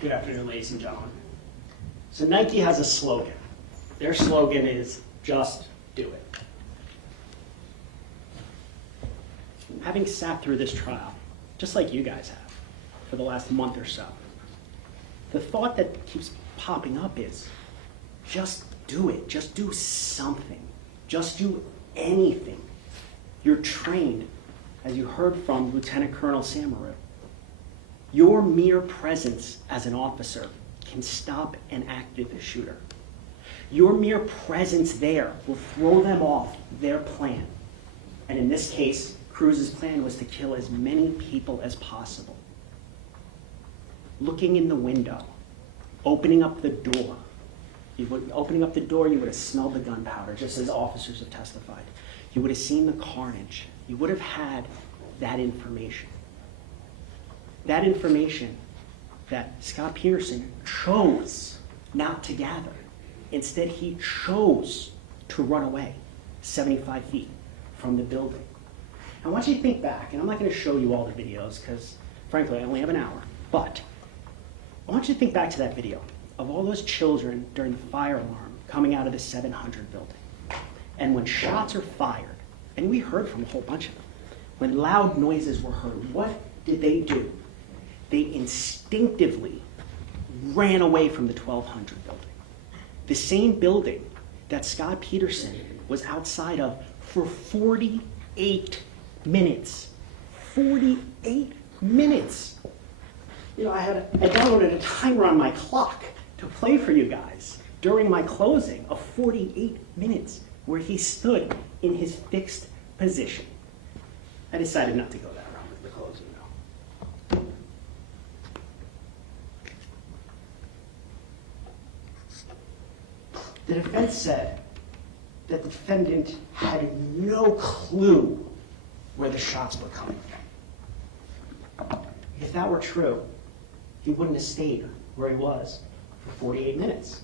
Good afternoon, ladies and gentlemen. So Nike has a slogan. Their slogan is, just do it. Having sat through this trial, just like you guys have, for the last month or so, the thought that keeps popping up is, just do it. Just do something. Just do anything. You're trained, as you heard from Lieutenant Colonel Samaru. Your mere presence as an officer can stop an active shooter. Your mere presence there will throw them off their plan. And in this case, Cruz's plan was to kill as many people as possible. Looking in the window, opening up the door. Opening up the door, you would have smelled the gunpowder, just as officers have testified. You would have seen the carnage. You would have had that information. That information that Scot Peterson chose not to gather. Instead, he chose to run away 75 feet from the building. I want you to think back, and I'm not going to show you all the videos because, frankly, I only have an hour, but I want you to think back to that video of all those children during the fire alarm coming out of the 700 building. And when shots are fired, and we heard from a whole bunch of them, when loud noises were heard, what did they do? They instinctively ran away from the 1200 building. The same building that Scot Peterson was outside of for 48 minutes. 48 minutes. You know, I downloaded a timer on my clock to play for you guys during my closing of 48 minutes where he stood in his fixed position. I decided not to go that route with the closing, though. The defense said that the defendant had no clue where the shots were coming from. If that were true, he wouldn't have stayed where he was for 48 minutes.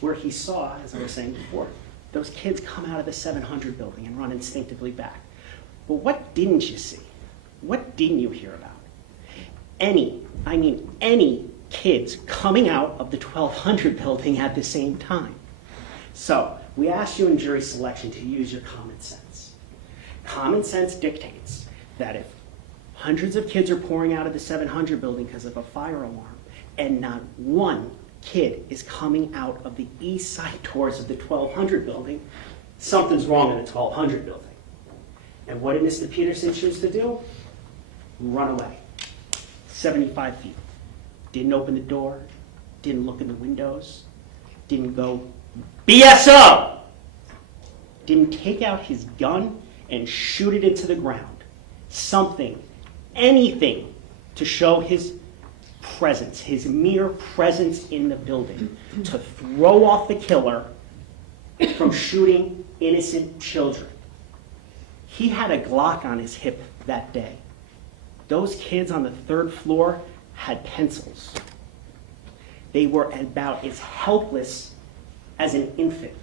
Where he saw, as I was saying before, those kids come out of the 700 building and run instinctively back. But what didn't you see? What didn't you hear about? Any kids coming out of the 1200 building at the same time. So we asked you in jury selection to use your common sense. Common sense dictates that if hundreds of kids are pouring out of the 700 building because of a fire alarm, and not one kid is coming out of the east side doors of the 1200 building, something's wrong in the 1200 building. And what did Mr. Peterson choose to do? Run away. 75 feet. Didn't open the door, didn't look in the windows, didn't go BSO! Didn't take out his gun and shoot it into the ground. Something, anything to show his presence, his mere presence in the building, to throw off the killer from shooting innocent children. He had a Glock on his hip that day. Those kids on the third floor had pencils. They were about as helpless as an infant.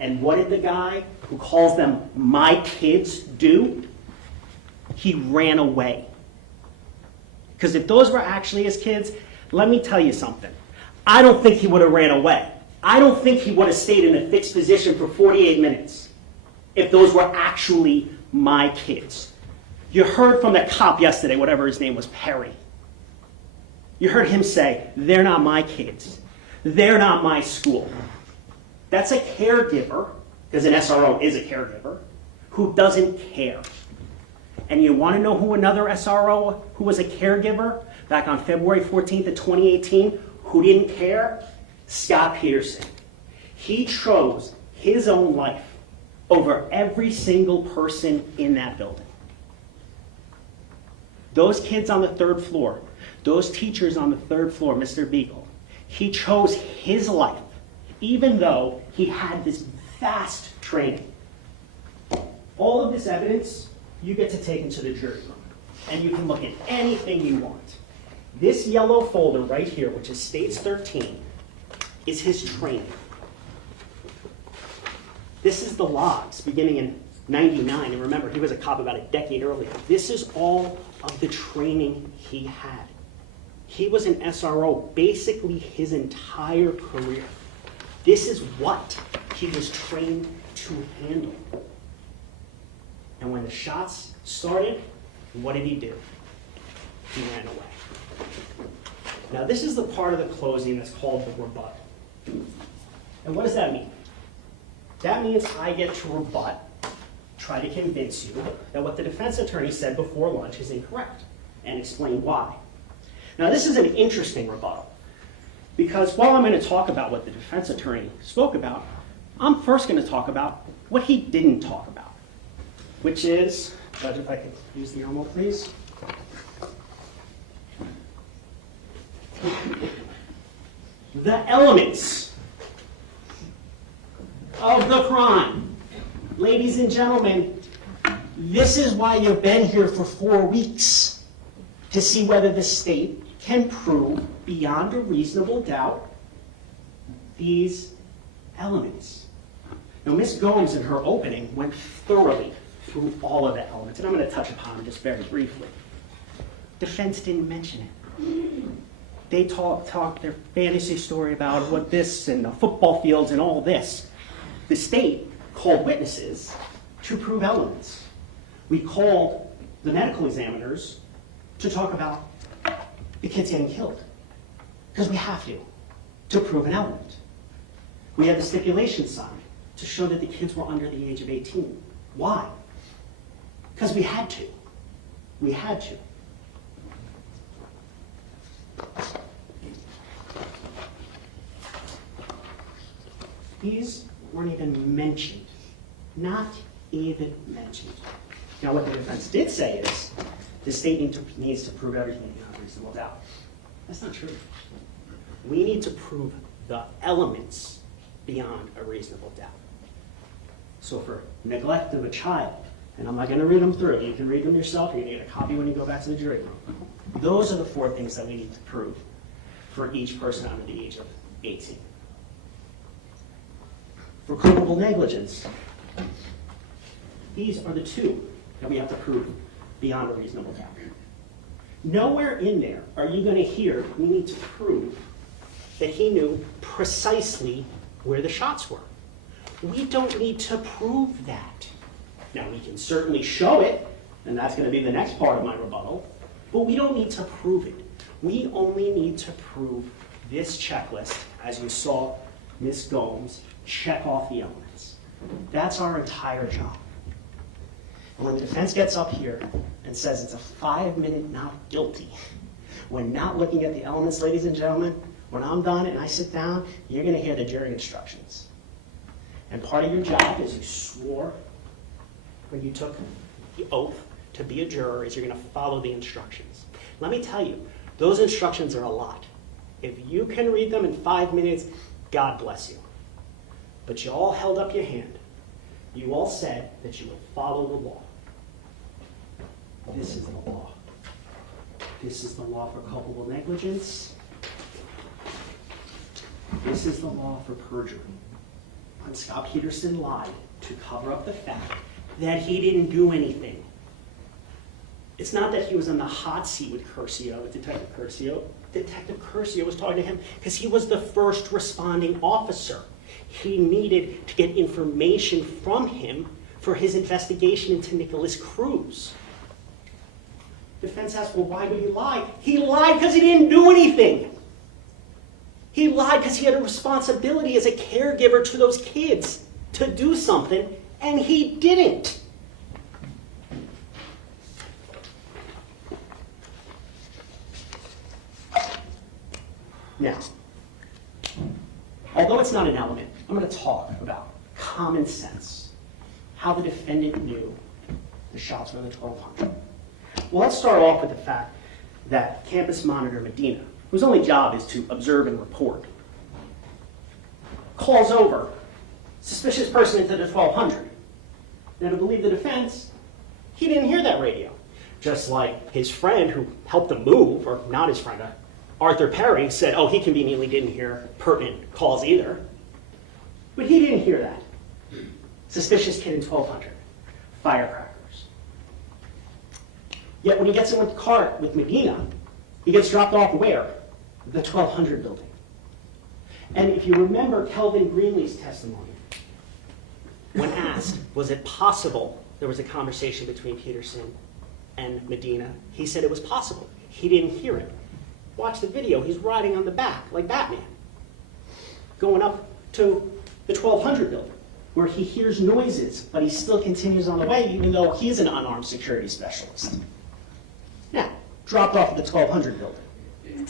And what did the guy who calls them my kids do? He ran away. Because if those were actually his kids, let me tell you something. I don't think he would have ran away. I don't think he would have stayed in a fixed position for 48 minutes if those were actually my kids. You heard from the cop yesterday, whatever his name was, Perry. You heard him say, they're not my kids. They're not my school. That's a caregiver, because an SRO is a caregiver, who doesn't care. And you want to know who another SRO who was a caregiver back on February 14th of 2018 who didn't care? Scot Peterson. He chose his own life over every single person in that building. Those kids on the third floor, those teachers on the third floor, Mr. Beagle, he chose his life, even though he had this vast training. All of this evidence you get to take into the jury room, and you can look at anything you want. This yellow folder right here, which is States 13, is his training. This is the logs beginning in 99, and remember, he was a cop about a decade earlier. This is all of the training he had. He was an SRO basically his entire career. This is what he was trained to handle. And when the shots started, what did he do? He ran away. Now, this is the part of the closing that's called the rebut. And what does that mean? That means I get to rebut, try to convince you that what the defense attorney said before lunch is incorrect, and explain why. Now, this is an interesting rebuttal, because while I'm going to talk about what the defense attorney spoke about, I'm first going to talk about what he didn't talk about, which is, Judge, if I could use the Elmo, please. The elements of the crime. Ladies and gentlemen, this is why you've been here for 4 weeks, to see whether the state can prove beyond a reasonable doubt these elements. Now, Ms. Gomes in her opening went thoroughly through all of the elements, and I'm going to touch upon them just very briefly. Defense didn't mention it. They talked their fantasy story about what this and the football fields and all this. The state called witnesses to prove elements. We called the medical examiners to talk about the kids getting killed, because we have to prove an element. We had the stipulation signed to show that the kids were under the age of 18. Why? Because we had to. We had to. These weren't even mentioned. Not even mentioned. Now, what the defense did say is the state needs to prove everything beyond a reasonable doubt. That's not true. We need to prove the elements beyond a reasonable doubt. So for neglect of a child, and I'm not going to read them through. You can read them yourself. You're going to get a copy when you go back to the jury room. Those are the 4 things that we need to prove for each person under the age of 18. For culpable negligence, these are the 2 that we have to prove beyond a reasonable doubt. Nowhere in there are you going to hear we need to prove that he knew precisely where the shots were. We don't need to prove that. Now, we can certainly show it, and that's going to be the next part of my rebuttal, but we don't need to prove it. We only need to prove this checklist, as you saw Ms. Gomes check off the elements. That's our entire job. And when the defense gets up here and says it's a 5-minute not guilty, when not looking at the elements, ladies and gentlemen, when I'm done and I sit down, you're going to hear the jury instructions. And part of your job is you swore when you took the oath to be a juror is you're going to follow the instructions. Let me tell you, those instructions are a lot. If you can read them in 5 minutes, God bless you. But you all held up your hand. You all said that you would follow the law. This is the law. This is the law for culpable negligence. This is the law for perjury. When Scot Peterson lied to cover up the fact that he didn't do anything. It's not that he was on the hot seat with Detective Curcio. Detective Curcio was talking to him because he was the first responding officer. He needed to get information from him for his investigation into Nicholas Cruz. Defense asked, well, why would he lie? He lied because he didn't do anything. He lied because he had a responsibility as a caregiver to those kids to do something, and he didn't. Now, although it's not an element, I'm going to talk about common sense, how the defendant knew the shots were the 1200. Well, let's start off with the fact that campus monitor Medina, whose only job is to observe and report, calls over suspicious person into the 1200. Now, to believe the defense, he didn't hear that radio. Just like his friend who helped him move, or not his friend, Arthur Perry, said, oh, he conveniently didn't hear pertinent calls either. But he didn't hear that. Suspicious kid in 1200. firecrackers. Yet when he gets in with the car with Medina, he gets dropped off where? The 1200 building. And if you remember Kelvin Greenlee's testimony, when asked, was it possible there was a conversation between Peterson and Medina, he said it was possible. He didn't hear it. Watch the video. He's riding on the back like Batman, going up to the 1200 building, where he hears noises, but he still continues on the way, even though he's an unarmed security specialist. Now, dropped off at the 1200 building.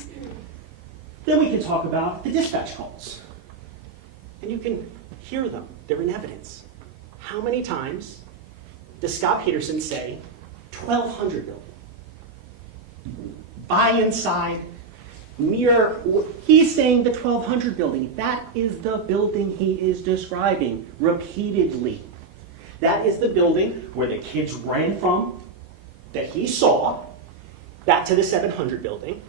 Then we can talk about the dispatch calls. And you can hear them. They're in evidence. How many times does Scot Peterson say 1200 building? By inside, near, he's saying the 1200 building. That is the building he is describing repeatedly. That is the building where the kids ran from, that he saw, back to the 700 building.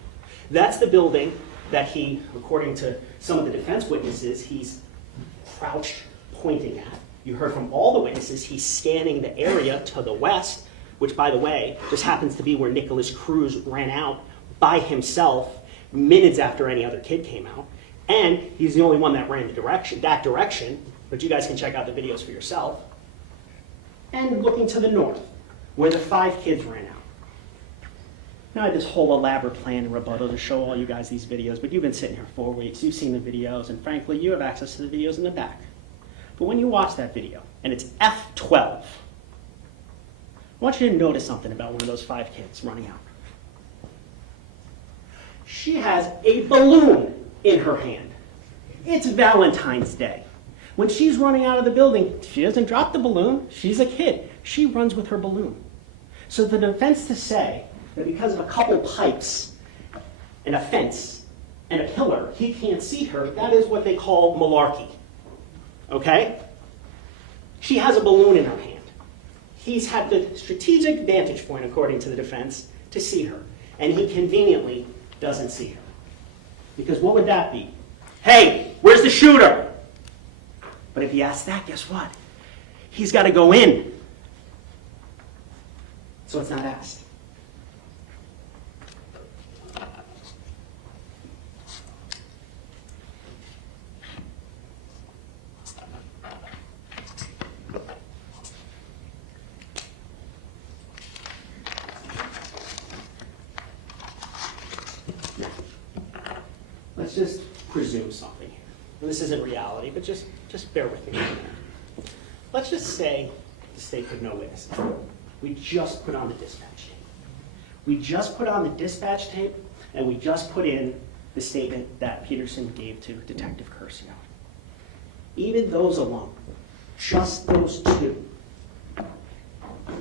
That's the building that he, according to some of the defense witnesses, he's crouched pointing at. You heard from all the witnesses, he's scanning the area to the west, which, by the way, just happens to be where Nicholas Cruz ran out by himself minutes after any other kid came out. And he's the only one that ran that direction, but you guys can check out the videos for yourself. And looking to the north, where the 5 kids ran out. Now I had this whole elaborate plan in Rebuttal to show all you guys these videos, but you've been sitting here 4 weeks, you've seen the videos, and frankly, you have access to the videos in the back. But when you watch that video, and it's F12, I want you to notice something about one of those 5 kids running out. She has a balloon in her hand. It's Valentine's Day. When she's running out of the building, she doesn't drop the balloon. She's a kid. She runs with her balloon. So the defense to say that because of a couple pipes and a fence and a pillar, he can't see her, that is what they call malarkey. Okay? She has a balloon in her hand. He's had the strategic vantage point, according to the defense, to see her. And he conveniently doesn't see her. Because what would that be? Hey, where's the shooter? But if he asks that, guess what? He's got to go in. So it's not asked. Let's just presume something here. And this isn't reality, but just bear with me for a minute. Let's just say the state had no witnesses. We just put on the dispatch tape. We just put on the dispatch tape, and we just put in the statement that Peterson gave to Detective Curcio. Even those alone, just those 2,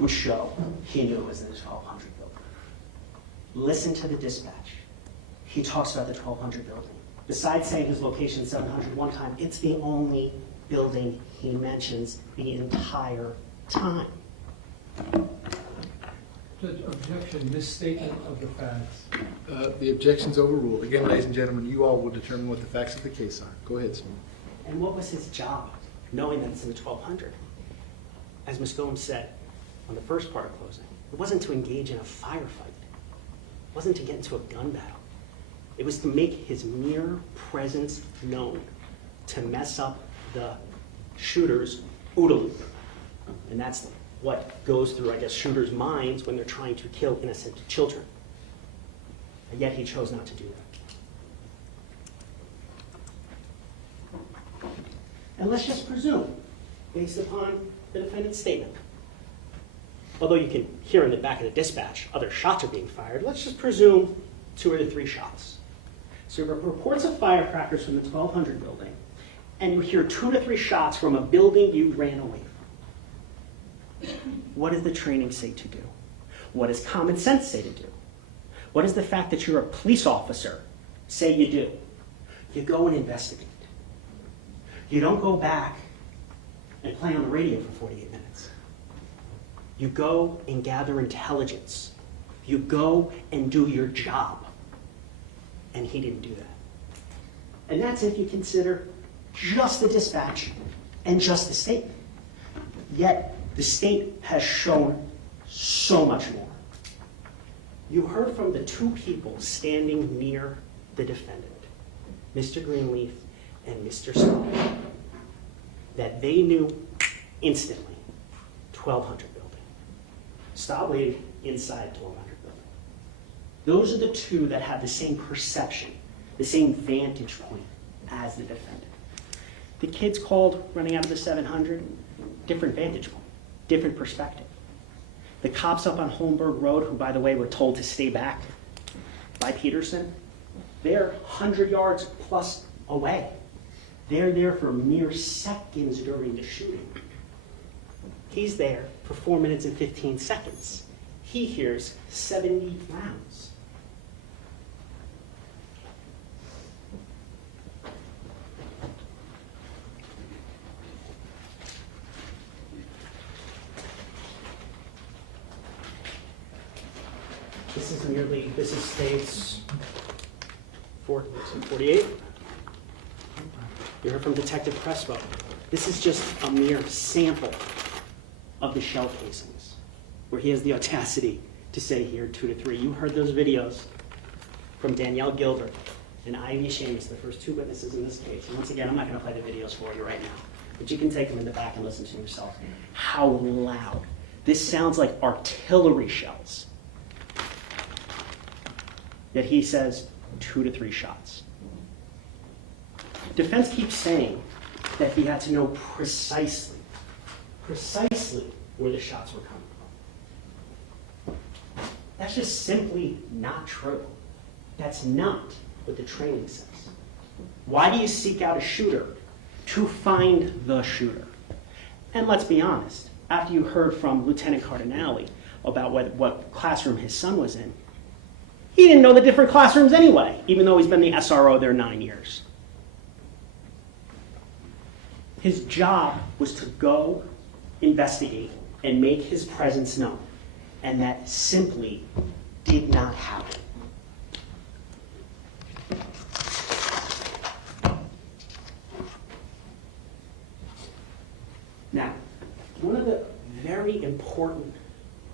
would show he knew it was in the 1200 building. Listen to the dispatch. He talks about the 1200 building. Besides saying his location 700 one time, it's the only building he mentions the entire time. Judge, objection, misstatement of the facts. The objection's overruled. Again, ladies and gentlemen, you all will determine what the facts of the case are. Go ahead, sir. And what was his job, knowing that it's in the 1200? As Ms. Gomes said on the first part of closing, it wasn't to engage in a firefight. It wasn't to get into a gun battle. It was to make his mere presence known, to mess up the shooter's OODA loop. And that's what goes through, I guess, shooters' minds when they're trying to kill innocent children. And yet he chose not to do that. And let's just presume, based upon the defendant's statement, although you can hear in the back of the dispatch other shots are being fired, let's just presume 2 or 3 shots. So reports of firecrackers from the 1200 building, and you hear 2 to 3 shots from a building you ran away from. What does the training say to do? What does common sense say to do? What does the fact that you're a police officer say you do? You go and investigate. You don't go back and play on the radio for 48 minutes. You go and gather intelligence. You go and do your job. And he didn't do that. And that's if you consider just the dispatch and just the statement. Yet, The state has shown so much more. You heard from the two people standing near the defendant, Mr. Greenleaf and Mr. Scott, that they knew instantly 1200 building. Stop waiting inside 1200 building. Those are the two that have the same perception, the same vantage point as the defendant. The kids called running out of the 700, different vantage point, different perspective. The cops up on Holmberg Road, who, by the way, were told to stay back by Peterson, they're 100 yards plus away. They're there for mere seconds during the shooting. He's there for 4 minutes and 15 seconds. He hears 70 rounds. This is states 48. You heard from Detective Crespo. This is just a mere sample of the shell casings, where he has the audacity to say here 2 to 3. You heard those videos from Danielle Gilbert and Ivy Seamus, the first two witnesses in this case. And once again, I'm not going to play the videos for you right now, but you can take them in the back and listen to them yourself. How loud. This sounds like artillery shells. Yet he says 2 to 3 shots. Defense keeps saying that he had to know precisely where the shots were coming from. That's just simply not true. That's not what the training says. Why do you seek out a shooter? To find the shooter. And let's be honest, after you heard from Lieutenant Cardinale about what classroom his son was in, he didn't know the different classrooms anyway, even though he's been the SRO there 9 years. His job was to go investigate and make his presence known, and that simply did not happen. Now, one of the very important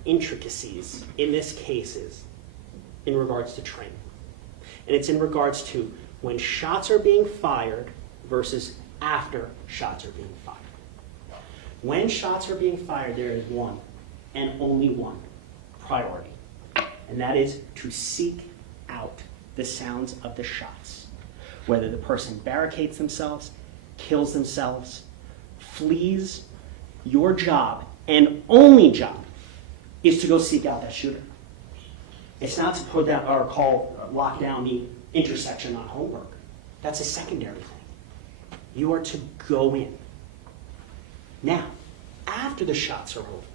intricacies in this case is in regards to training. And it's in regards to when shots are being fired versus after shots are being fired. When shots are being fired, there is one and only one priority, and that is to seek out the sounds of the shots. Whether the person barricades themselves, kills themselves, flees, your job and only job is to go seek out that shooter. It's not to put down or lock down the intersection on Holmberg. That's a secondary thing. You are to go in. Now, after the shots are over,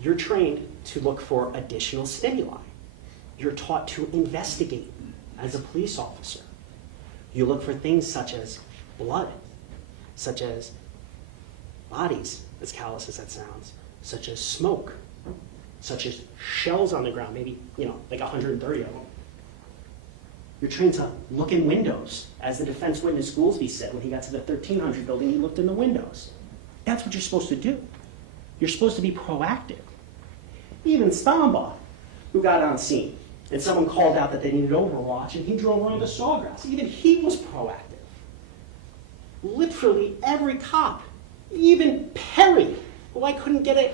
you're trained to look for additional stimuli. You're taught to investigate as a police officer. You look for things such as blood, such as bodies, as callous as that sounds, such as smoke, such as shells on the ground, maybe, like 130 of them. You're trained to look in windows. As the defense witness Goolsby said when he got to the 1300 building, he looked in the windows. That's what you're supposed to do. You're supposed to be proactive. Even Stambaugh, who got on scene, and someone called out that they needed overwatch, and he drove around the sawgrass. Even he was proactive. Literally every cop, even Perry, who I couldn't get a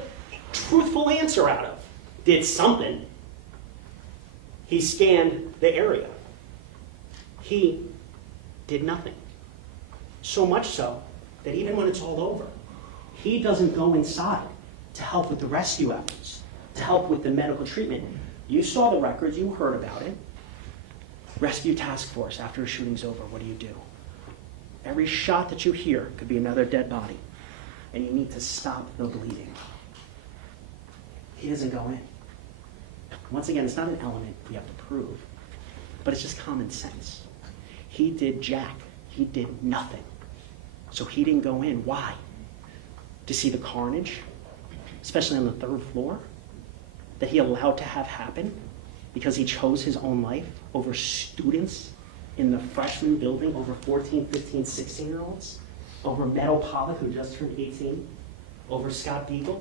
truthful answer out of, did something. He scanned the area. He did nothing. So much so that even when it's all over, he doesn't go inside to help with the rescue efforts, to help with the medical treatment. You saw the records, you heard about it. Rescue task force, after a shooting's over, what do? Every shot that you hear could be another dead body, and you need to stop the bleeding. He doesn't go in. Once again, it's not an element we have to prove, but it's just common sense. He did jack. He did nothing. So he didn't go in. Why? To see the carnage, especially on the 3rd floor, that he allowed to have happen because he chose his own life over students in the freshman building, over 14, 15, 16-year-olds, over Meadow Pollock, who just turned 18, over Scott Beagle?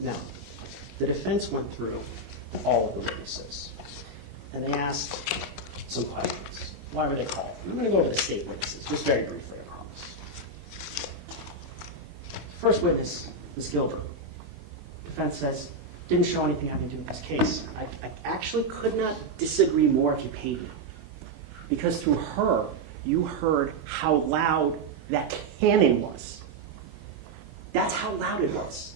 Now, the defense went through all of the witnesses, and they asked some questions. Why were they called? I'm going to go over the state witnesses, just very briefly, I promise. First witness was Gilbert. Defense says, didn't show anything having to do with this case. I actually could not disagree more if you paid me. Because through her, you heard how loud that cannon was. That's how loud it was.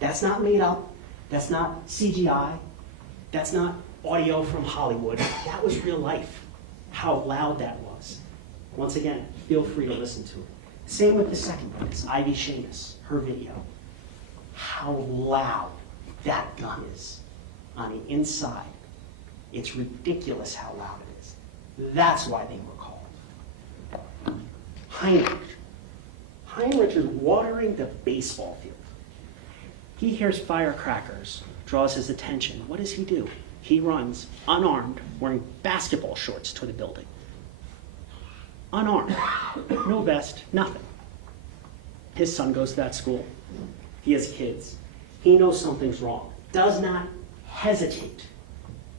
That's not made up. That's not CGI. That's not audio from Hollywood. That was real life, how loud that was. Once again, feel free to listen to it. Same with the second witness, Ivy Seamus, her video. How loud that gun is on the inside. It's ridiculous how loud it is. That's why they were called. Heinrich. Heinrich is watering the baseball field. He hears firecrackers, draws his attention. What does he do? He runs, unarmed, wearing basketball shorts to the building. Unarmed, no vest, nothing. His son goes to that school. He has kids. He knows something's wrong. Does not hesitate.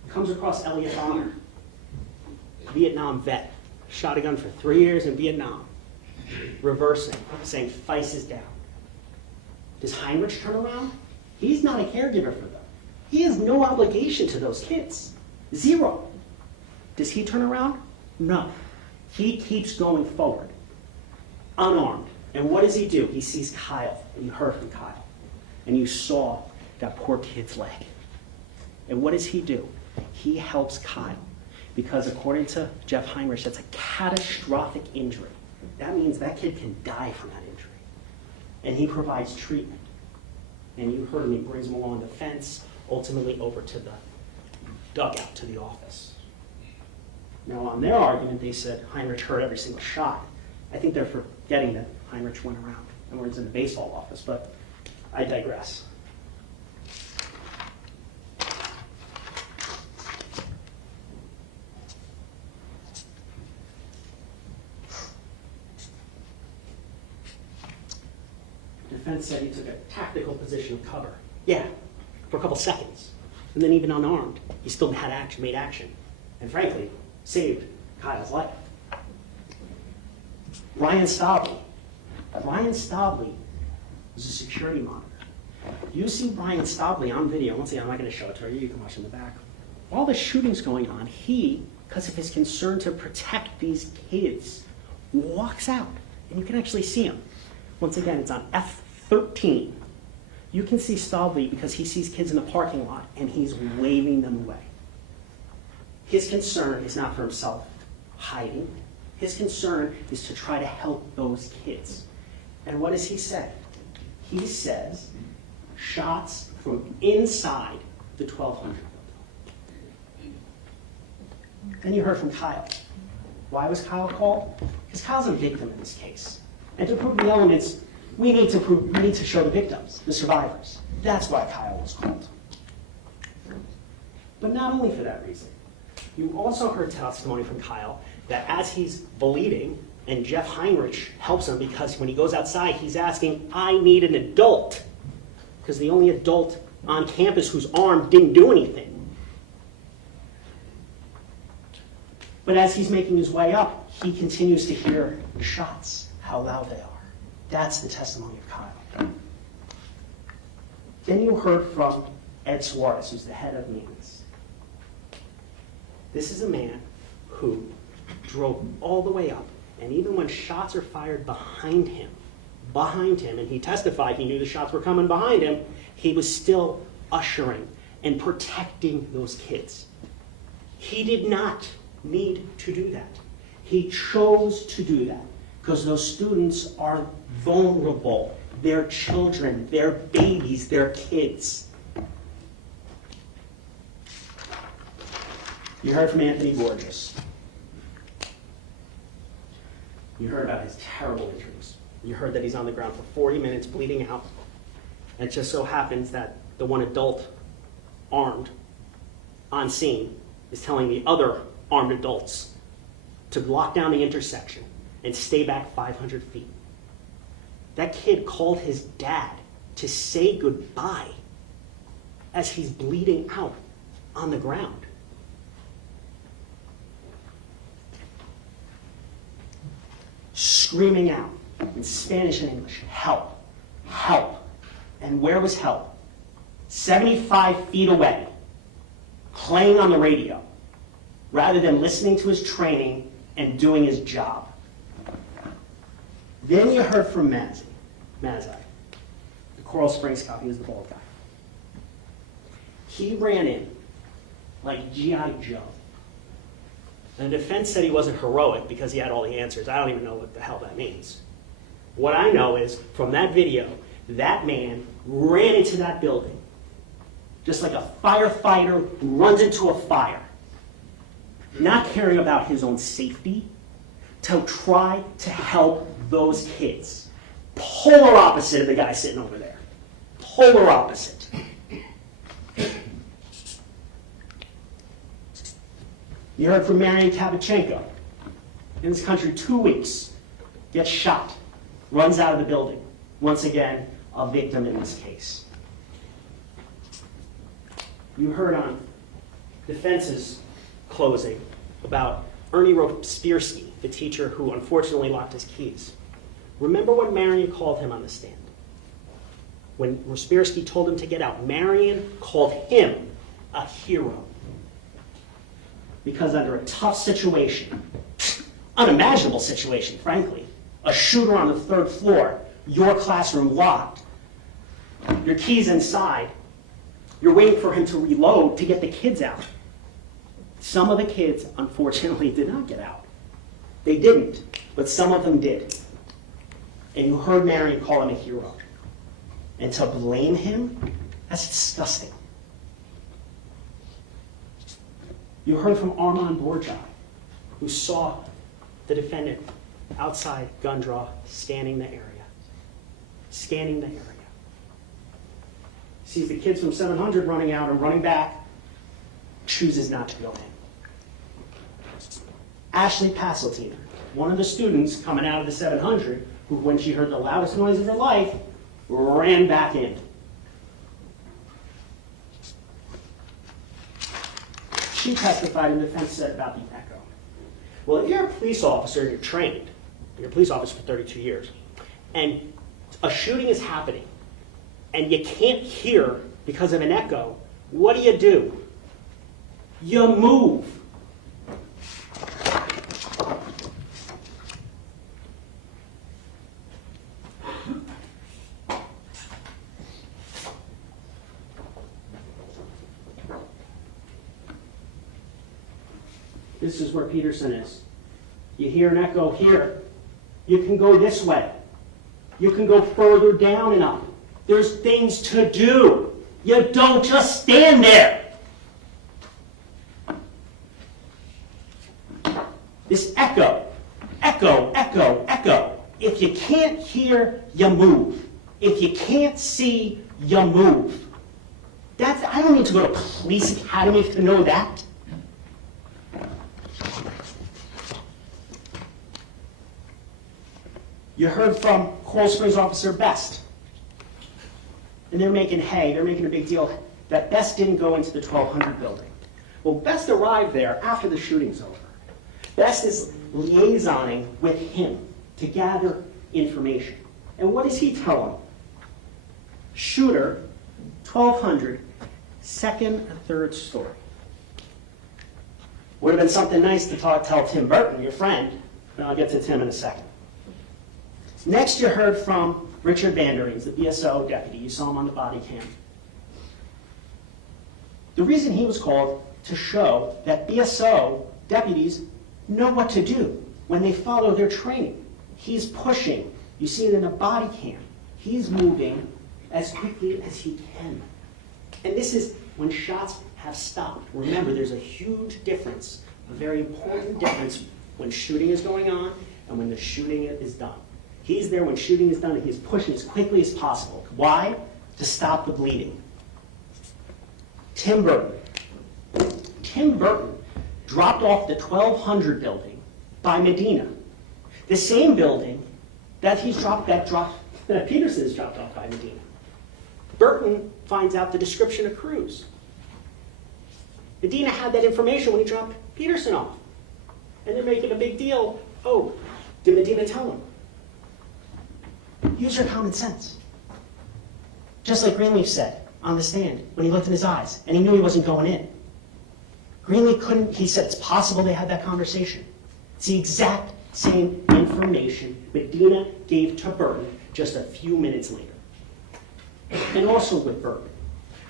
Comes across Elliot Bonner, Vietnam vet, shot a gun for 3 years in Vietnam. Reversing, saying Feist is down. Does Heinrich turn around? He's not a caregiver for them. He has no obligation to those kids. Zero. Does he turn around? No. He keeps going forward, unarmed. And what does he do? He sees Kyle, and you heard from Kyle, and you saw that poor kid's leg. And what does he do? He helps Kyle, because according to Jeff Heinrich, that's a catastrophic injury. That means that kid can die from that injury. And he provides treatment. And you heard him, he brings him along the fence, ultimately over to the dugout, to the office. Now, on their argument, they said Heinrich heard every single shot. I think they're forgetting that Heinrich went around and was in the baseball office, but I digress. Defense said he took a tactical position of cover. Yeah, for a couple seconds. And then even unarmed, he still had action, made action. And frankly, saved Kyle's life. Ryan Stabley. Ryan Stabley was a security monitor. You see Ryan Stabley on video. Once again, I'm not going to show it to you. You can watch in the back. While the shooting's going on, he, because of his concern to protect these kids, walks out. And you can actually see him. Once again, it's on F13. You can see Stabley because he sees kids in the parking lot and he's waving them away. His concern is not for himself hiding. His concern is to try to help those kids. And what does he say? He says, shots from inside the 1200 building. Then you heard from Kyle. Why was Kyle called? Because Kyle's a victim in this case. And to prove the elements, we need to show the victims, the survivors. That's why Kyle was called. But not only for that reason. You also heard testimony from Kyle that as he's bleeding, and Jeff Heinrich helps him because when he goes outside, he's asking, I need an adult. Because the only adult on campus who's armed didn't do anything. But as he's making his way up, he continues to hear the shots, how loud they are. That's the testimony of Kyle. Then you heard from Ed Suarez, who's the head of maintenance. This is a man who drove all the way up, and even when shots are fired behind him, and he testified he knew the shots were coming behind him, he was still ushering and protecting those kids. He did not need to do that. He chose to do that because those students are vulnerable. They're children, they're babies, they're kids. You heard from Anthony Borges. You heard about his terrible injuries. You heard that he's on the ground for 40 minutes bleeding out. And it just so happens that the one adult armed on scene is telling the other armed adults to lock down the intersection and stay back 500 feet. That kid called his dad to say goodbye as he's bleeding out on the ground. Screaming out in Spanish and English, help, help. And where was help? 75 feet away, playing on the radio, rather than listening to his training and doing his job. Then you heard from Mazzi, the Coral Springs cop. He was the bald guy. He ran in like G.I. Joe. And the defense said he wasn't heroic because he had all the answers. I don't even know what the hell that means. What I know is, from that video, that man ran into that building just like a firefighter who runs into a fire, not caring about his own safety, to try to help those kids. Polar opposite of the guy sitting over there. Polar opposite. You heard from Marian Kabachenko. In this country, 2 weeks, gets shot, runs out of the building. Once again, a victim in this case. You heard on defense's closing about Ernie Ropspierski, the teacher who unfortunately locked his keys. Remember what Marian called him on the stand? When Ropspierski told him to get out, Marian called him a hero. Because under a tough situation, unimaginable situation, frankly, a shooter on the 3rd floor, your classroom locked, your keys inside, you're waiting for him to reload to get the kids out. Some of the kids, unfortunately, did not get out. They didn't, but some of them did. And you heard Marian call him a hero. And to blame him, that's disgusting. You heard from Armand Borjai, who saw the defendant outside gun draw, scanning the area. Scanning the area. Sees the kids from 700 running out and running back, chooses not to go in. Ashley Passeltiner, one of the students coming out of the 700, who, when she heard the loudest noise of her life, ran back in. She testified in defense said about the echo. Well, if you're a police officer and you're trained, you're a police officer for 32 years, and a shooting is happening, and you can't hear because of an echo, what do? You move. This is where Peterson is. You hear an echo here. You can go this way. You can go further down and up. There's things to do. You don't just stand there. This echo, echo, echo, echo. If you can't hear, you move. If you can't see, you move. I don't need to go to police academy to know that. You heard from Coral Springs Officer Best. And they're making hay, they're making a big deal that Best didn't go into the 1200 building. Well, Best arrived there after the shooting's over. Best is liaisoning with him to gather information. And what does he tell him? Shooter, 1200, second and third story. Would have been something nice to tell Tim Burton, your friend, and I'll get to Tim in a second. Next, you heard from Richard Vanderings, the BSO deputy. You saw him on the body cam. The reason he was called to show that BSO deputies know what to do when they follow their training. He's pushing. You see it in the body cam. He's moving as quickly as he can. And this is when shots have stopped. Remember, there's a huge difference, a very important difference when shooting is going on and when the shooting is done. He's there when shooting is done, and he's pushing as quickly as possible. Why? To stop the bleeding. Tim Burton. Tim Burton dropped off the 1200 building by Medina. The same building that that Peterson has dropped off by Medina. Burton finds out the description of Cruz. Medina had that information when he dropped Peterson off. And they're making a big deal. Oh, did Medina tell him? Use your common sense. Just like Greenleaf said on the stand when he looked in his eyes and he knew he wasn't going in. Greenleaf couldn't, he said it's possible they had that conversation. It's the exact same information Medina gave to Burton just a few minutes later. And also with Burton.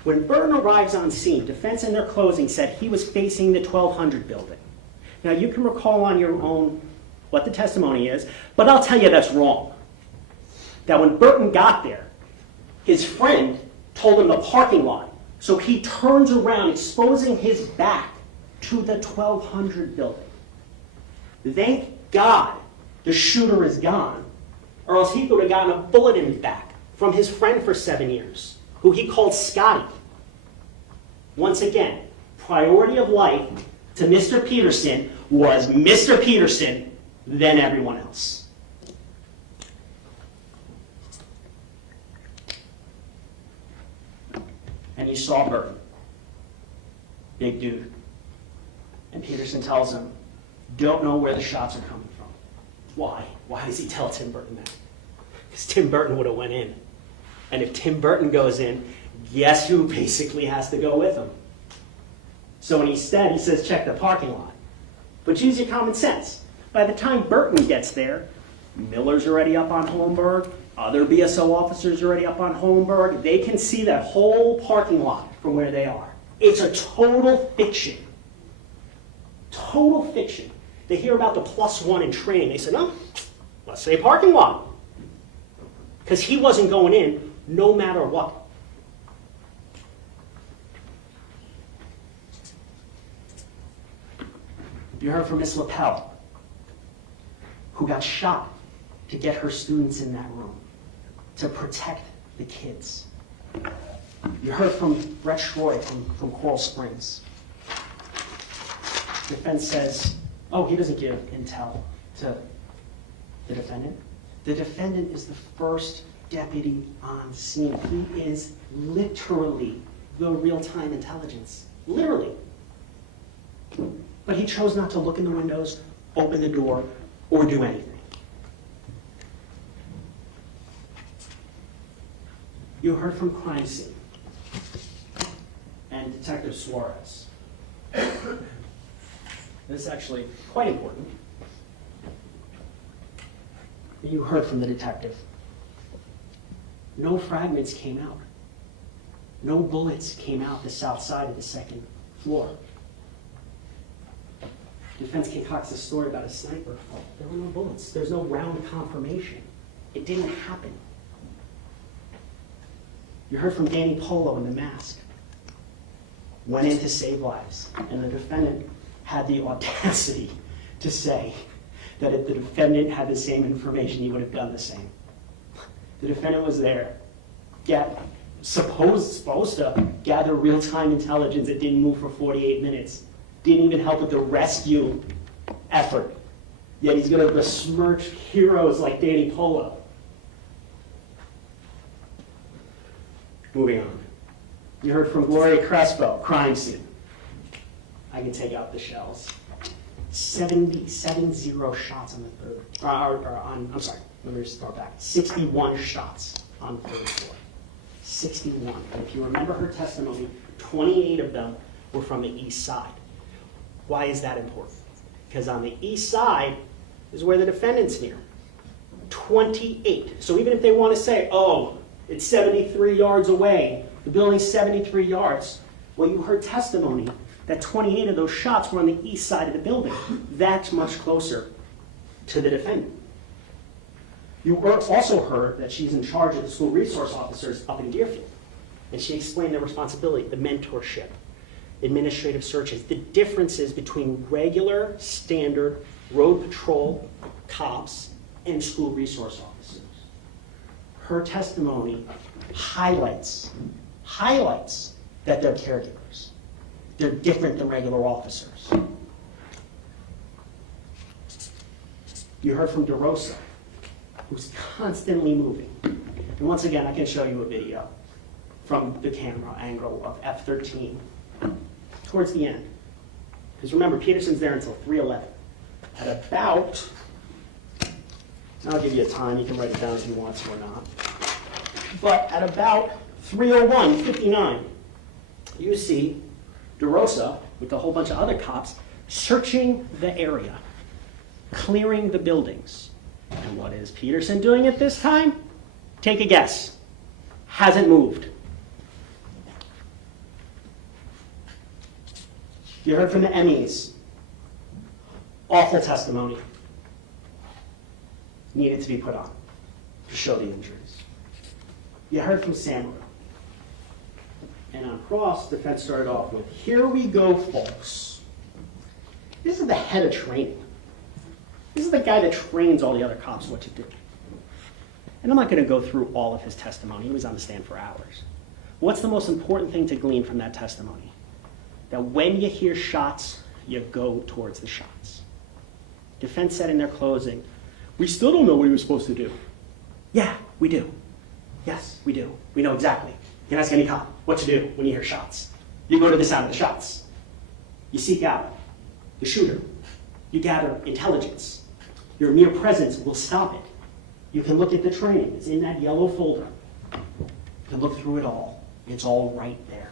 When Burton arrives on scene, defense in their closing said he was facing the 1200 building. Now you can recall on your own what the testimony is, but I'll tell you that's wrong. That when Burton got there, his friend told him the parking lot, so he turns around, exposing his back to the 1200 building. Thank God the shooter is gone, or else he could have gotten a bullet in his back from his friend for 7 years, who he called Scotty. Once again, priority of life to Mr. Peterson was Mr. Peterson, then everyone else. And you saw Burton, big dude. And Peterson tells him, don't know where the shots are coming from. Why? Why does he tell Tim Burton that? Because Tim Burton would have went in. And if Tim Burton goes in, guess who basically has to go with him? So instead, he says, check the parking lot. But use your common sense. By the time Burton gets there, Miller's already up on Holmberg. Other BSO officers are already up on Holmberg. They can see that whole parking lot from where they are. It's a total fiction. Total fiction. They hear about the +1 in training. They said, no, let's say parking lot. Because he wasn't going in no matter what. You heard from Miss Lapel, who got shot to get her students in that room, to protect the kids. You heard from Brett Schroy from Coral Springs. Defense says, oh, he doesn't give intel to the defendant. The defendant is the first deputy on scene. He is literally the real-time intelligence. Literally. But he chose not to look in the windows, open the door, or do anything. You heard from crime scene and Detective Suarez. This is actually quite important. You heard from the detective. No fragments came out. No bullets came out the south side of the second floor. Defense concocts a story about a sniper. There were no bullets. There's no round confirmation. It didn't happen. You heard from Danny Polo in The Mask. Went in to save lives. And the defendant had the audacity to say that if the defendant had the same information, he would have done the same. The defendant was there, supposed to gather real-time intelligence that didn't move for 48 minutes. Didn't even help with the rescue effort. Yet he's going to besmirch heroes like Danny Polo. Moving on. You heard from Gloria Crespo, crime scene. I can take out the shells. 70 shots on the third. I'm sorry, let me start back. 61 shots on the third floor. 61. And if you remember her testimony, 28 of them were from the east side. Why is that important? Because on the east side is where the defendant's near. 28. So even if they want to say, oh, it's 73 yards away, the building's 73 yards, well, you heard testimony that 28 of those shots were on the east side of the building. That's much closer to the defendant. You also heard that she's in charge of the school resource officers up in Deerfield. And she explained their responsibility, the mentorship, administrative searches, the differences between regular, standard road patrol, cops, and school resource officers. Her testimony highlights that they're caregivers. They're different than regular officers. You heard from DeRosa, who's constantly moving. And once again, I can show you a video from the camera angle of F-13 towards the end. Because remember, Peterson's there until 3:11. At about, I'll give you a time, you can write it down if you want to or not. But at about 3:01:59, you see DeRosa with a whole bunch of other cops searching the area, clearing the buildings. And what is Peterson doing at this time? Take a guess. Hasn't moved. You heard from the Emmys. Awful testimony. Needed to be put on to show the injuries. You heard from Sandra. And on cross, defense started off with, here we go, folks. This is the head of training. This is the guy that trains all the other cops what to do. And I'm not going to go through all of his testimony. He was on the stand for hours. What's the most important thing to glean from that testimony? That when you hear shots, you go towards the shots. Defense said in their closing, we still don't know what he was supposed to do. Yeah, we do. Yes, we do. We know exactly. You can ask any cop what to do when you hear shots. You go to the sound of the shots. You seek out the shooter. You gather intelligence. Your mere presence will stop it. You can look at the training. It's in that yellow folder. You can look through it all. It's all right there.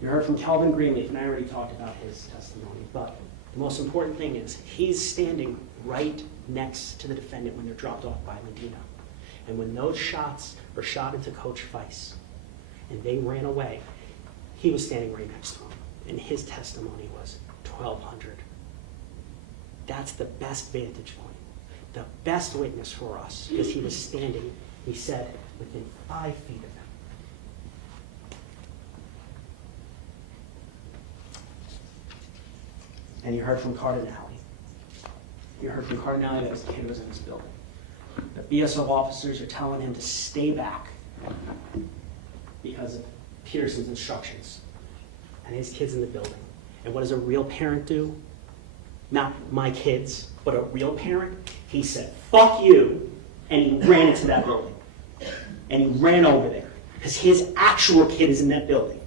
You heard from Calvin Greenleaf, and I already talked about his testimony, but the most important thing is he's standing right next to the defendant when they're dropped off by Medina. And when those shots were shot into Coach Weiss, and they ran away, he was standing right next to him. And his testimony was 1,200. That's the best vantage point, the best witness for us, because he was standing, he said, within 5 feet of them. And you heard from Cardinale. You heard from Cardinale that his kid was in this building. The BSO officers are telling him to stay back because of Peterson's instructions. And his kid's in the building. And what does a real parent do? Not my kids, but a real parent. He said, fuck you, and he ran into that building. And he ran over there because his actual kid is in that building.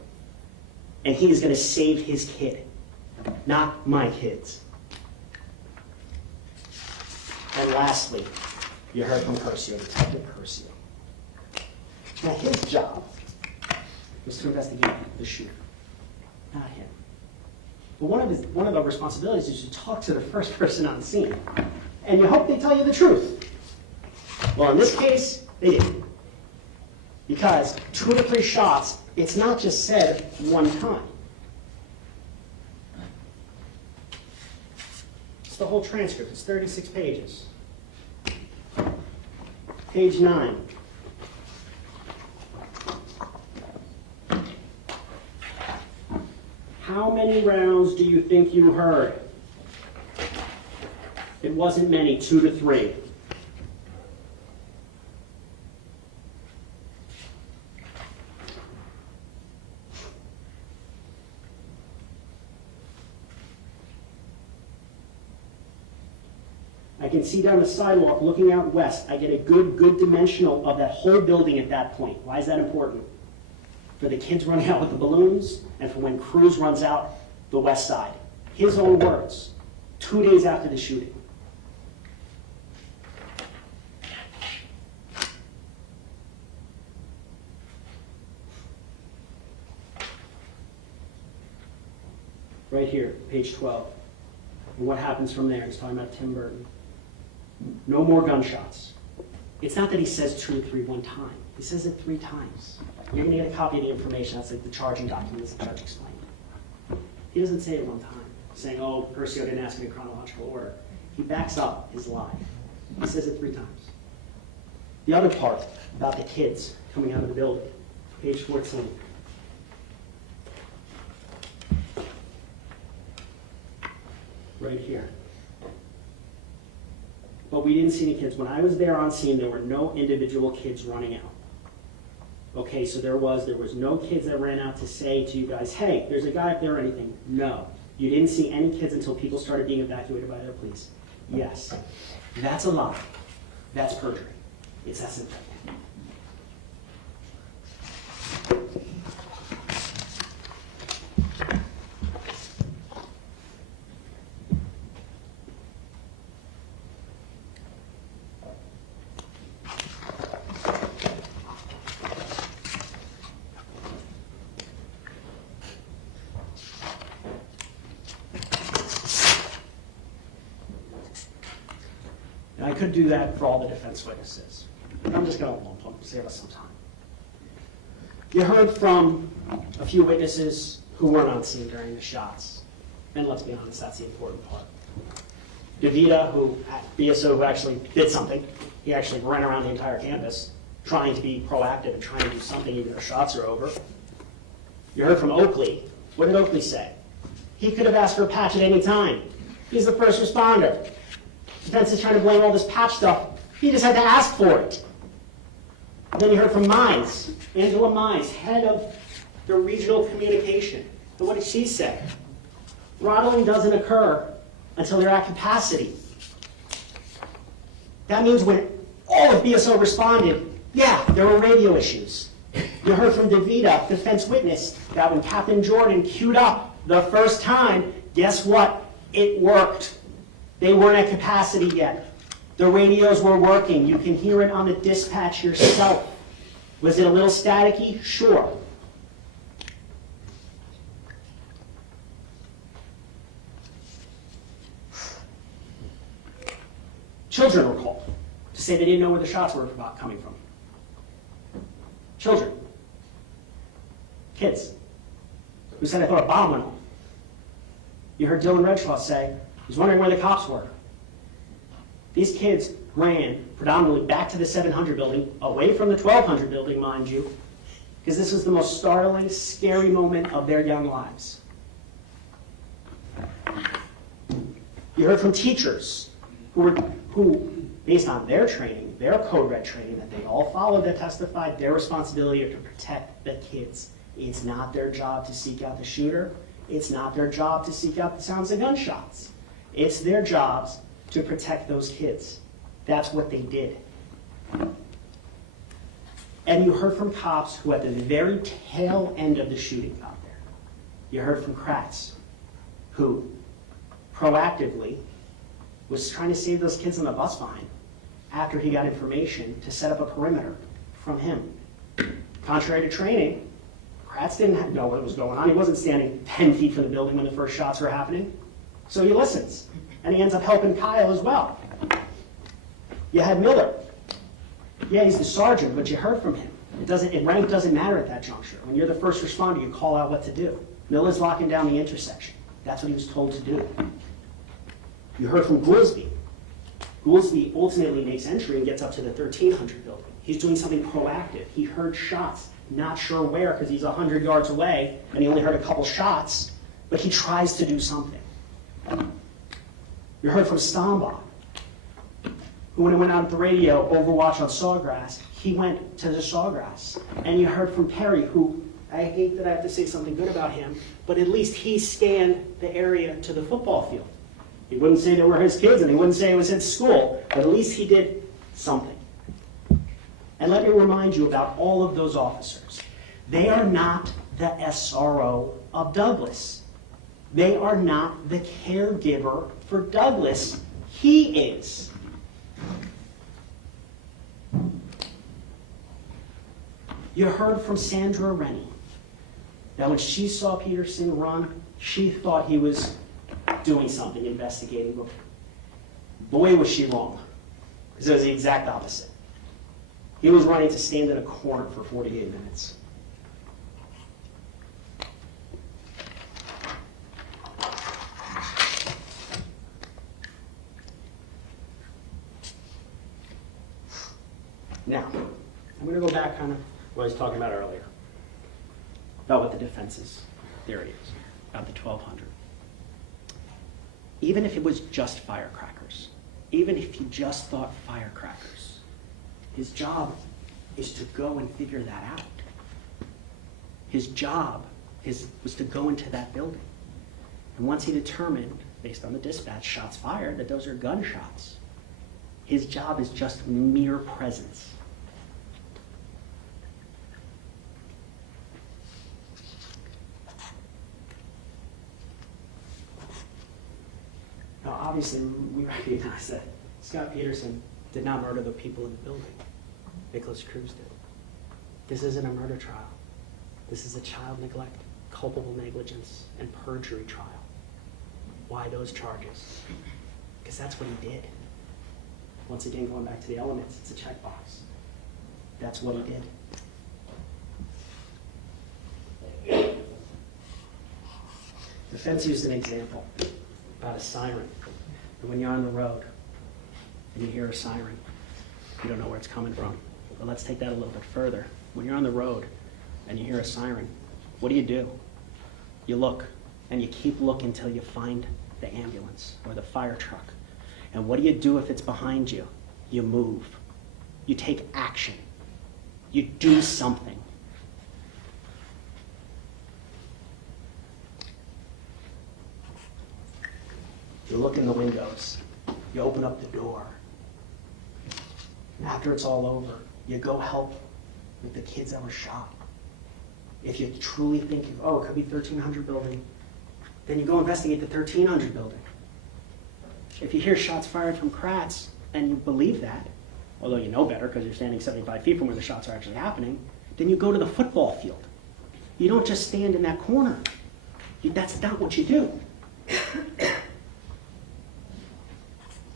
And he is going to save his kid. Not my kids. And lastly, you heard from Curcio, Detective Curcio. Now his job was to investigate the shooter, not him. But one of the responsibilities is to talk to the first person on scene. And you hope they tell you the truth. Well, in this case, they didn't. Because 2 to 3 shots, it's not just said one time. It's the whole transcript. It's 36 pages. Page 9. How many rounds do you think you heard? It wasn't many, 2 to 3. I can see down the sidewalk looking out west. I get a good dimensional of that whole building at that point. Why is that important? For the kids running out with the balloons and for when Cruz runs out the west side. His own words, 2 days after the shooting. Right here, page 12. And what happens from there? He's talking about Tim Burton. No more gunshots. It's not that he says 2 to 3 one time. He says it 3 times. You're going to get a copy of the information. That's like the charging documents the judge explained. He doesn't say it one time, saying, oh, Curcio didn't ask me in chronological order. He backs up his lie. He says it 3 times. The other part about the kids coming out of the building, page 14. right here. But we didn't see any kids. When I was there on scene, there were no individual kids running out. Okay, so there was no kids that ran out to say to you guys, hey, there's a guy up there or anything. No. You didn't see any kids until people started being evacuated by the police. Yes. That's a lie. That's perjury. It's that simple. And I could do that for all the defense witnesses. I'm just going to lump them, save us some time. You heard from a few witnesses who weren't on scene during the shots. And let's be honest, that's the important part. DeVita, BSO, who actually did something. He actually ran around the entire campus trying to be proactive and trying to do something even though shots are over. You heard from Oakley. What did Oakley say? He could have asked for a patch at any time. He's the first responder. Defense is trying to blame all this patch stuff. He just had to ask for it. Then you heard from Mines, Angela Mines, head of the regional communication. And what did she say? Throttling doesn't occur until they're at capacity. That means when all of BSO responded, yeah, there were radio issues. You heard from DeVita, defense witness, that when Captain Jordan queued up the first time, guess what? It worked. They weren't at capacity yet. The radios were working. You can hear it on the dispatch yourself. Was it a little staticky? Sure. Children were called to say they didn't know where the shots were coming from. Children. Kids. Who said, I thought a bomb went off. You heard Dylan Redshaw say, he was wondering where the cops were. These kids ran predominantly back to the 700 building, away from the 1200 building, mind you, because this was the most startling, scary moment of their young lives. You heard from teachers who, based on their training, their code red training that they all followed, that testified their responsibility to protect the kids. It's not their job to seek out the shooter. It's not their job to seek out the sounds of gunshots. It's their jobs to protect those kids. That's what they did. And you heard from cops who at the very tail end of the shooting got there. You heard from Kratz, who proactively was trying to save those kids on the bus behind after he got information to set up a perimeter from him. Contrary to training, Kratz didn't know what was going on. He wasn't standing 10 feet from the building when the first shots were happening. So he listens, and he ends up helping Kyle as well. You had Miller. Yeah, he's the sergeant, but you heard from him. Rank doesn't matter at that juncture. When you're the first responder, you call out what to do. Miller's locking down the intersection. That's what he was told to do. You heard from Goolsby. Goolsby ultimately makes entry and gets up to the 1300 building. He's doing something proactive. He heard shots, not sure where because he's 100 yards away, and he only heard a couple shots, but he tries to do something. You heard from Stombaugh, who when he went out at the radio, Overwatch on Sawgrass, he went to the Sawgrass. And you heard from Perry, who, I hate that I have to say something good about him, but at least he scanned the area to the football field. He wouldn't say they were his kids, and he wouldn't say it was his school, but at least he did something. And let me remind you about all of those officers. They are not the SRO of Douglas. They are not the caregiver for Douglas. He is. You heard from Sandra Rennie that when she saw Peterson run, she thought he was doing something, investigating. Boy, was she wrong, because it was the exact opposite. He was running to stand in a corner for 48 minutes. Now, I'm going to go back kind of what I was talking about earlier, about what the defense's theory is, about the 1200. even if it was just firecrackers, even if he just thought firecrackers, his job is to go and figure that out. His job was to go into that building. And once he determined, based on the dispatch, shots fired, that those are gunshots, his job is just mere presence. Now, obviously, we recognize that Scot Peterson did not murder the people in the building. Nicholas Cruz did. This isn't a murder trial. This is a child neglect, culpable negligence, and perjury trial. Why those charges? Because that's what he did. Once again, going back to the elements, it's a checkbox. That's what he did. The defense used an example about a siren. And when you're on the road and you hear a siren, you don't know where it's coming from. But let's take that a little bit further. When you're on the road and you hear a siren, what do? You look, and you keep looking until you find the ambulance or the fire truck. And what do you do if it's behind you? You move. You take action. You do something. You look in the windows. You open up the door. And after it's all over, you go help with the kids that were shot. If you truly think, oh, it could be 1300 building, then you go investigate the 1300 building. If you hear shots fired from Kratz and you believe that, although you know better because you're standing 75 feet from where the shots are actually happening, then you go to the football field. You don't just stand in that corner. That's not what you do.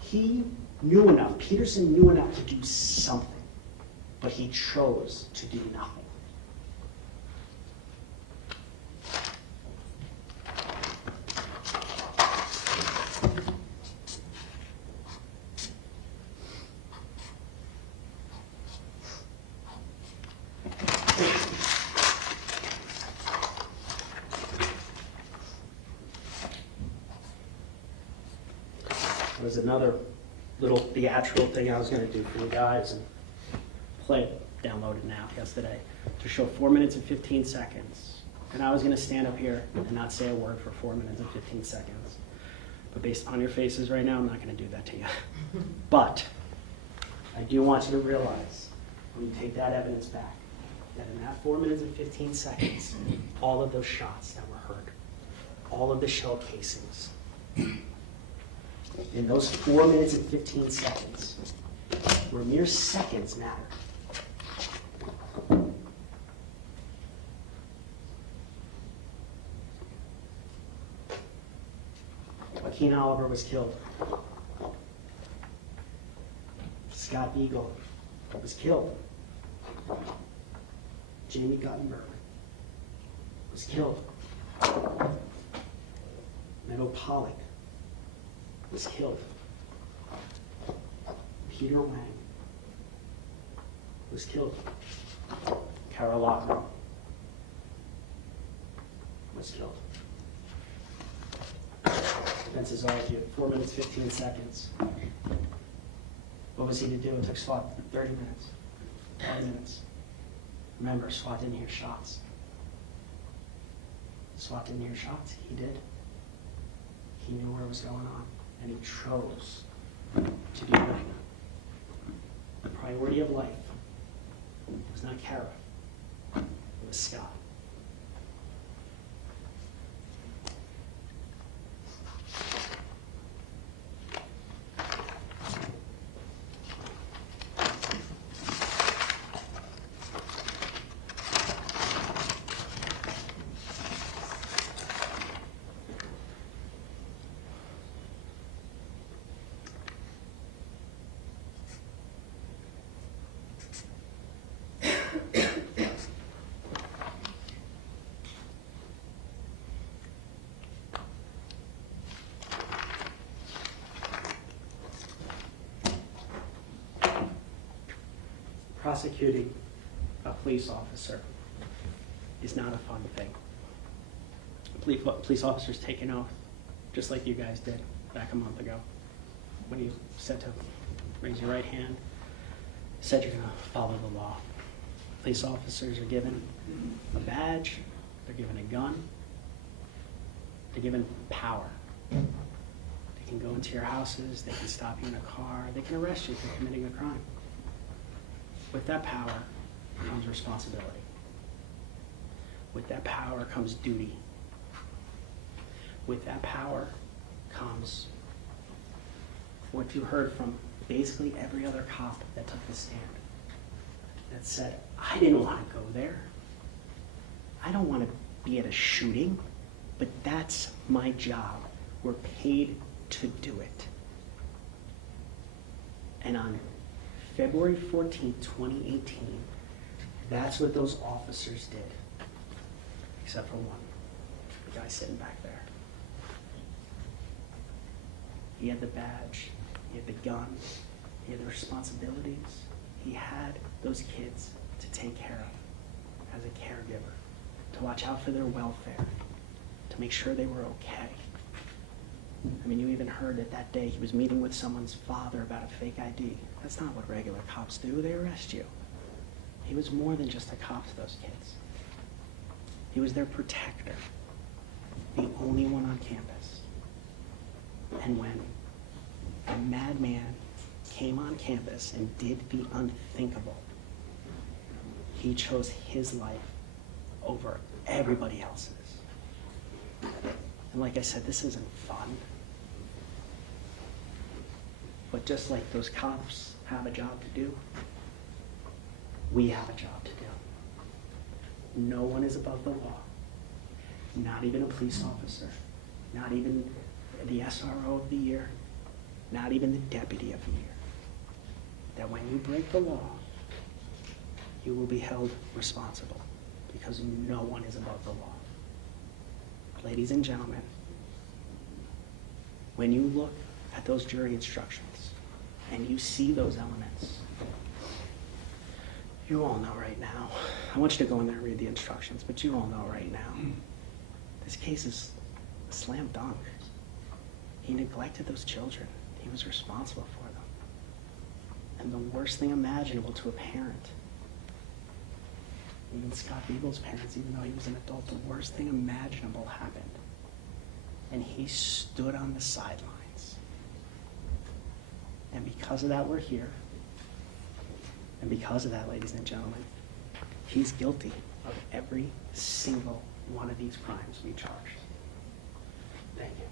He knew enough, Peterson knew enough to do something, but he chose to do nothing. There's another little theatrical thing I was going to do for you guys and play it, downloaded now yesterday, to show 4 minutes and 15 seconds. And I was going to stand up here and not say a word for 4 minutes and 15 seconds. But based on your faces right now, I'm not going to do that to you. But I do want you to realize, when you take that evidence back, that in that 4 minutes and 15 seconds, all of those shots that were heard, all of the shell casings, in those 4 minutes and 15 seconds, where mere seconds matter. Joaquin Oliver was killed. Scott Eagle was killed. Jamie Guttenberg was killed. Meadow Pollock was killed. Peter Wang was killed. Carol Lockrow was killed. Defense has argued 4 minutes, 15 seconds. What was he to do? It took SWAT 30 minutes, 20 minutes. Remember, SWAT didn't hear shots. SWAT didn't hear shots. He did. He knew where it was going on, and he chose to do nothing. The priority of life was not Kara. It was Scott. Prosecuting a police officer is not a fun thing. Police officers take an oath, just like you guys did. back a month ago, when you said to raise your right hand, said you're gonna follow the law. Police officers are given a badge, they're given a gun, they're given power. They can go into your houses, they can stop you in a car, they can arrest you for committing a crime. With that power comes responsibility. With that power comes duty. With that power comes what you heard from basically every other cop that took the stand, that said, I didn't want to go there. I don't want to be at a shooting, but that's my job. We're paid to do it. And on February 14th, 2018, that's what those officers did. Except for one, the guy sitting back there. He had the badge, he had the gun, he had the responsibilities. He had those kids to take care of as a caregiver, to watch out for their welfare, to make sure they were okay. I mean, you even heard that day he was meeting with someone's father about a fake ID. That's not what regular cops do, they arrest you. He was more than just a cop to those kids. He was their protector, the only one on campus. And when a madman came on campus and did the unthinkable, he chose his life over everybody else's. And like I said, this isn't fun. But just like those cops have a job to do, we have a job to do. No one is above the law. Not even a police officer. Not even the SRO of the year. Not even the deputy of the year. That when you break the law, you will be held responsible, because no one is above the law. Ladies and gentlemen, when you look at those jury instructions and you see those elements, you all know right now, I want you to go in there and read the instructions, but you all know right now, this case is a slam dunk. He neglected those children. He was responsible for them. And the worst thing imaginable to a parent, even Scott Beagle's parents, even though he was an adult, the worst thing imaginable happened. And he stood on the sidelines. And because of that, we're here. And because of that, ladies and gentlemen, he's guilty of every single one of these crimes we charged. Thank you.